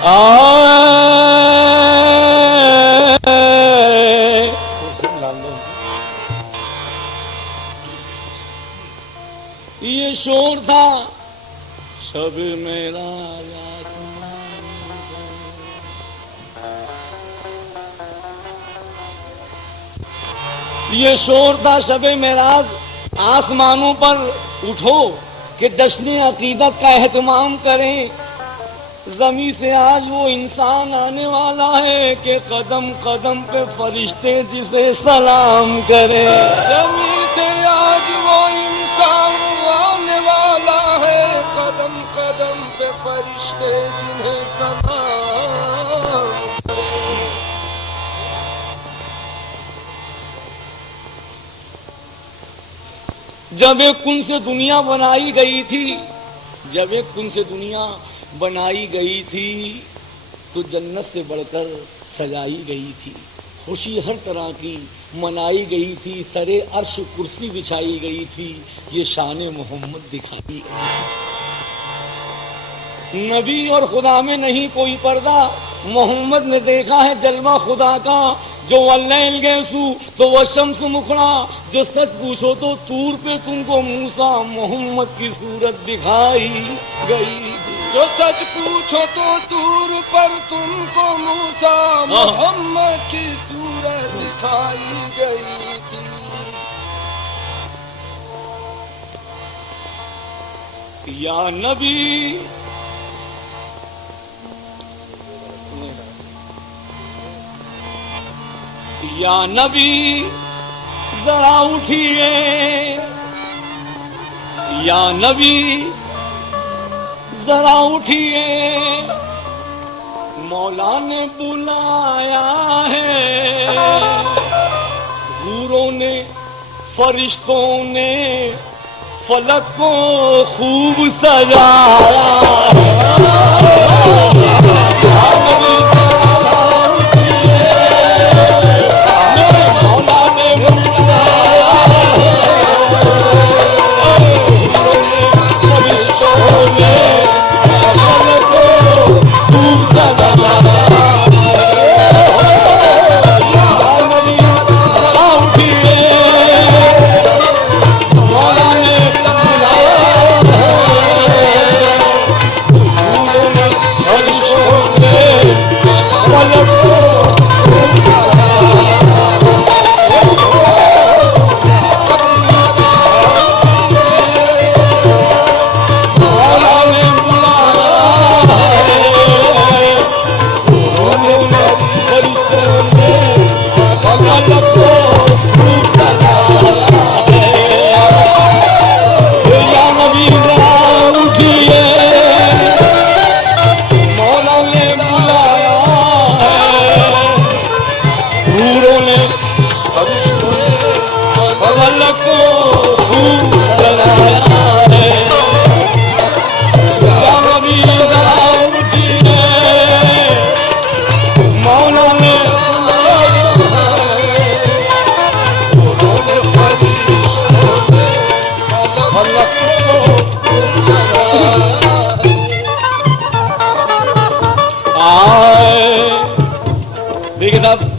ये शोर था सब मेरा ये शोर था शबे मेराज आसमानों पर उठो कि जश्न अकीदत का एहतमाम करें। जमीन से आज वो इंसान आने वाला है कि कदम कदम पे फरिश्ते जिसे सलाम करें। जमीन से आज वो इंसान आने वाला है, कदम कदम पे फरिश्ते जिन्हें सलाम करें। जब एक कुन से दुनिया बनाई गई थी, जब एक कुन से दुनिया बनाई गई थी तो जन्नत से बढ़कर सजाई गई थी। खुशी हर तरह की मनाई गई थी, सरे अर्श कुर्सी बिछाई गई थी, ये शान मोहम्मद दिखाई गई थी। नबी और खुदा में नहीं कोई पर्दा, मोहम्मद ने देखा है जलवा खुदा का। जो अल्लैल गैसू तो वह शम्स मुखड़ा, जो सच पूछो तो तूर पे तुमको मूसा मोहम्मद की सूरत दिखाई गई। जो सच पूछो तो तूर पर तुमको मूसा मोहम्मद की सूरत दिखाई गई थी। या नबी या नबी जरा उठिए, या नबी जरा उठिए, मौला ने बुलाया है। हूरों ने फरिश्तों ने फलक को खूब सजाया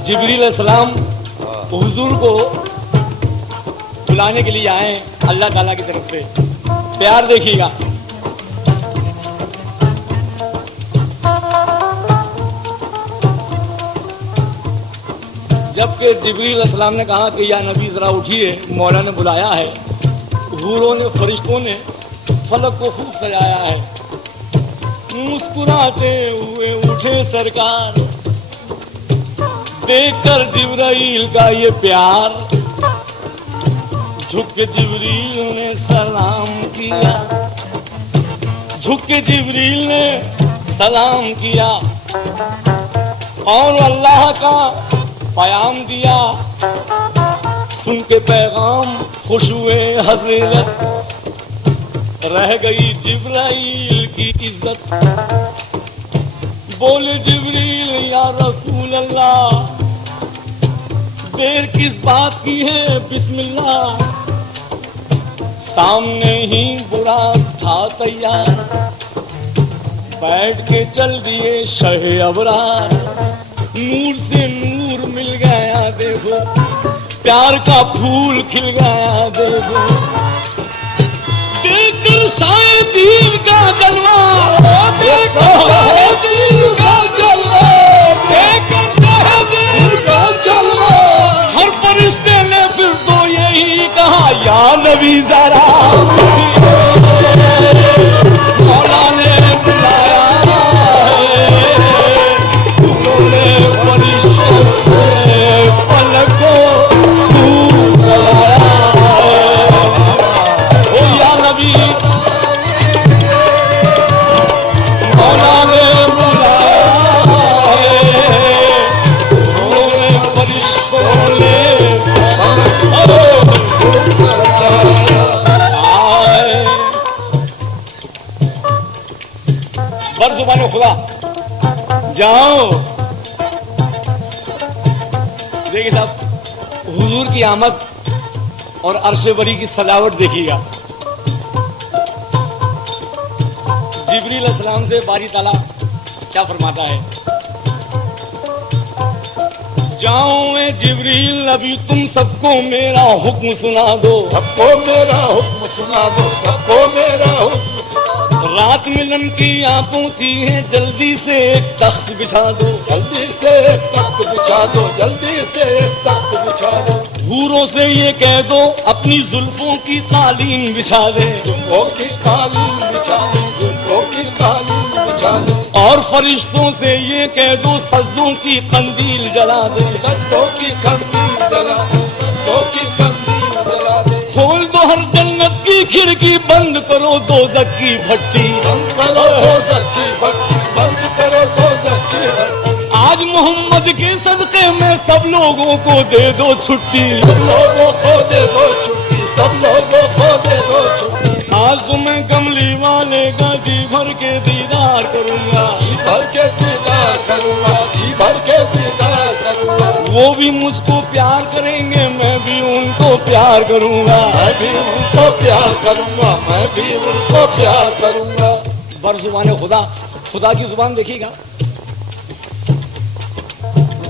जिब्रील अलैहिस्सलाम हुजूर को बुलाने के लिए आए अल्लाह ताला की तरफ से। प्यार देखिएगा, जबकि जिब्रील अलैहिस्सलाम ने कहा कि या नबी जरा उठिए, मौला ने बुलाया है। हूरों ने फरिश्तों ने फलक को खूब सजाया है। मुस्कुराते हुए उठे सरकार, देखकर जिब्राइल का ये प्यार, झुक के जिब्रील ने सलाम किया, झुक के जिब्रील ने सलाम किया और अल्लाह का पैगाम दिया। सुन के पैगाम खुश हुए हज़रत, रह गई जिब्राइल की इज्जत। बोले जिब्रील या रसूल अल्लाह, देर किस बात की है, बिस्मिल्लाह। सामने ही बुरा था तैयार, बैठ के चल दिए शहे अबरार, नूर से नूर मिल गया देखो, प्यार का फूल खिल गया देखो, देखकर शायदीन का जलवा, देखकर शायदीन का जलवा, देखकर शायदीन का जलवा। हर फरिश्ते ने फिर तो यही कहा, या नबी जरा मौला ने बुलाया है, उन्होंने फरिश्तों ने फलक को दूर चलाया है। ओ या नबी मौला ने बुलाया है, उन्होंने फरिश्तों ने बर जुबान खुदा जाओ। देखिए साहब, हुजूर की आमद और अर्श बरी की सजावट देखिएगा। जिब्रील अलैहिस्सलाम से बारी ताला क्या फरमाता है, जाओ मैं जिब्रील अभी तुम सबको मेरा हुक्म सुना दो, सबको मेरा हुक्म सुना दो, सबको मेरा हुक्म। रात मिलन की यहाँ पहुंची है, जल्दी से एक तख्त बिछा दो, जल्दी से एक तख्त बिछा दो, जल्दी से एक तख्त बिछा दो। हूरों से ये कह दो अपनी जुल्फों की कालीन बिछा दे, जुल्फों की कालीन बिछा दो, जुल्फों की कालीन बिछा दो। और फरिश्तों से ये कह दो सजदों की कंदील जला दे, सजदों की कंदील जला दो, सजदों की कंदील जला दे। खोल दो हर जन्नत की खिड़की, बंद करो दोज़ख की भट्टी, बंद करो दोज़ख की भट्टी, बंद करो दोज़ख की भट्टी। आज मोहम्मद के सदक़े में सब लोगों को दे दो छुट्टी, सब लोगों को दे दो छुट्टी, सब लोगों को दे दो छुट्टी। आज तो मैं कमली वाले का जी भर के दीदार करूंगा, जी भर के दीदार करूंगा, जी भर के दीदार करूंगा। वो भी मुझको प्यार करेंगे, मैं भी उनको प्यार करूंगा, मैं भी उनको प्यार करूंगा, मैं भी उनको प्यार करूंगा। बर जुबान खुदा, खुदा की जुबान देखिएगा।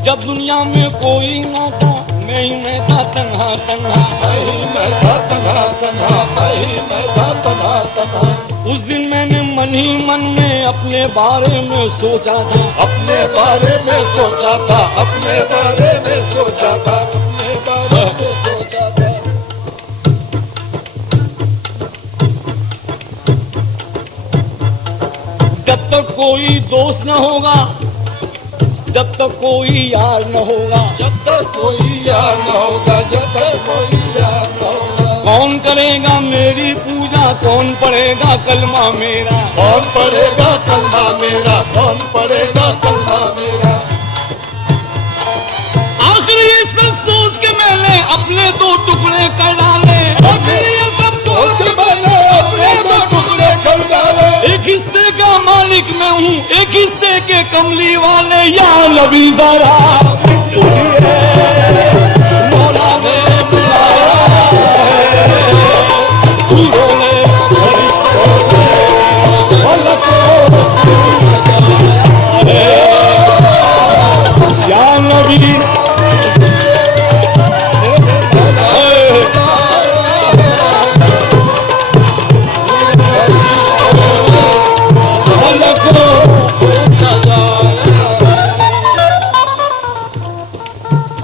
जब दुनिया में कोई ना था, मैं था तन्हा तन्हा, मैं था तन्हा तन्हा, मैं था तन्हा तन्हा। उस दिन मैंने मन ही मन में अपने बारे में सोचा था, अपने बारे में सोचा था, अपने बारे में सोचा था, अपने बारे में सोचा था। जब तक कोई दोस्त न होगा, जब तक कोई यार न होगा, जब तक कोई यार न होगा, जब तक कोई यार न होगा। कौन करेगा मेरी पूजा, कौन पढ़ेगा कलमा मेरा, कौन पढ़ेगा कलमा मेरा, कौन पढ़ेगा कलमा मेरा। आखिर ये सब सोच के मैंने अपने दो टुकड़े कर डाले, आखिर ये सब सोच के मैंने अपने दो टुकड़े कर डाले। एक हिस्से का मालिक मैं हूँ, एक हिस्से के कमली वाले, या नबी जरा उठिए, मौला ने बुलाया है, उन्होंने फरिश्तों ने फलक को सजाया है। या नबी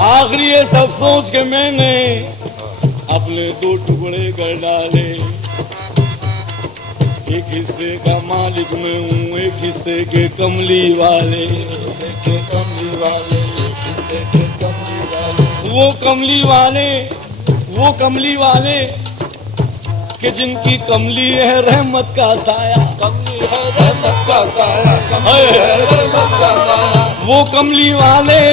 आखिर ये सब सोच के मैंने अपने दो टुकड़े कर डाले, एक हिस्से का मालिक मैं हूँ, एक हिस्से के कमली वाले, के कमली वाले, एक हिस्से के कमली वाले। वो कमली वाले, वो कमली वाले कि जिनकी कमली है रहमत का साया, कमली है रहमत का साया, कमली है रहमत का साया। वो कमली वाले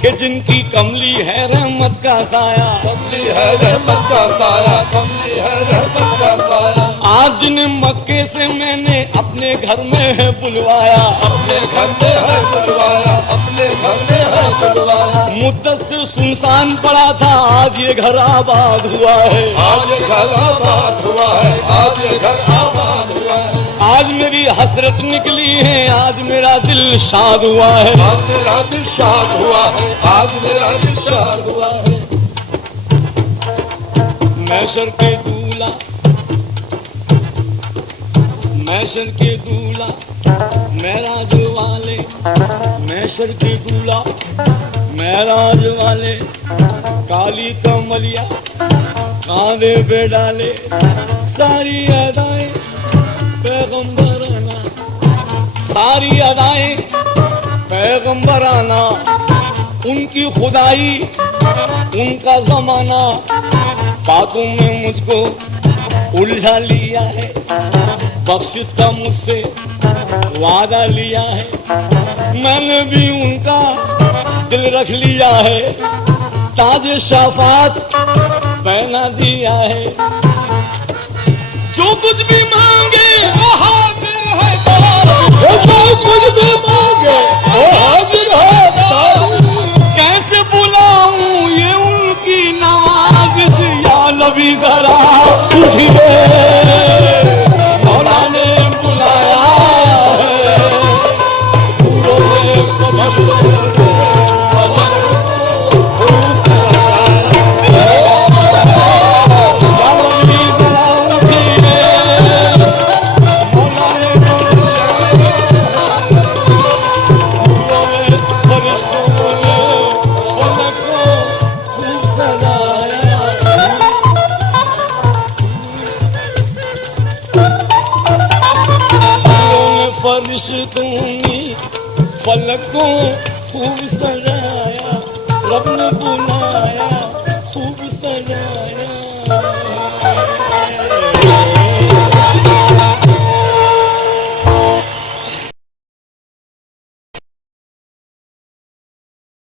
कि जिनकी कमली है रहमत का साया, कमली है रहमत का साया, कमली है रहमत का साया। आज जिन्हें मक्के से मैंने अपने घर में है बुलवाया, अपने घर में है बुलवाया, अपने घर में है बुलवाया। मुद्दत से सुनसान पड़ा था, आज ये घर आबाद हुआ है, आज ये घर आबाद हुआ है, आज ये घर आबाद हुआ है। आज मेरी हसरत निकली है, आज मेरा दिल शाद हुआ है, आज मेरा दिल शाद हुआ है, आज मेरा दिल शाद हुआ है। मैशर के दूल्हा, मैशर के दूल्हा मेराज वाले, मैशर के दूल्हा मेराज वाले, काली कमलिया कांधे पे डाले, सारी अदाएं पैगंबराना, सारी अदाएं पैगंबराना, उनकी खुदाई उनका जमाना, बातों में मुझको उलझा लिया है, बख्शिश का मुझसे वादा लिया है, मैंने भी उनका दिल रख लिया है, ताज शफात पहना दिया है, जो कुछ भी मांगे वो हाजिर है, जो कुछ भी मांगे वो हाजिर है, कैसे बुलाऊं ये उनकी नवाज़िश, या नबी जरा उठिए, मौला ने बुलाया है, फरिश्तों ने फलक को खूब सजाया, रब ने बुलाया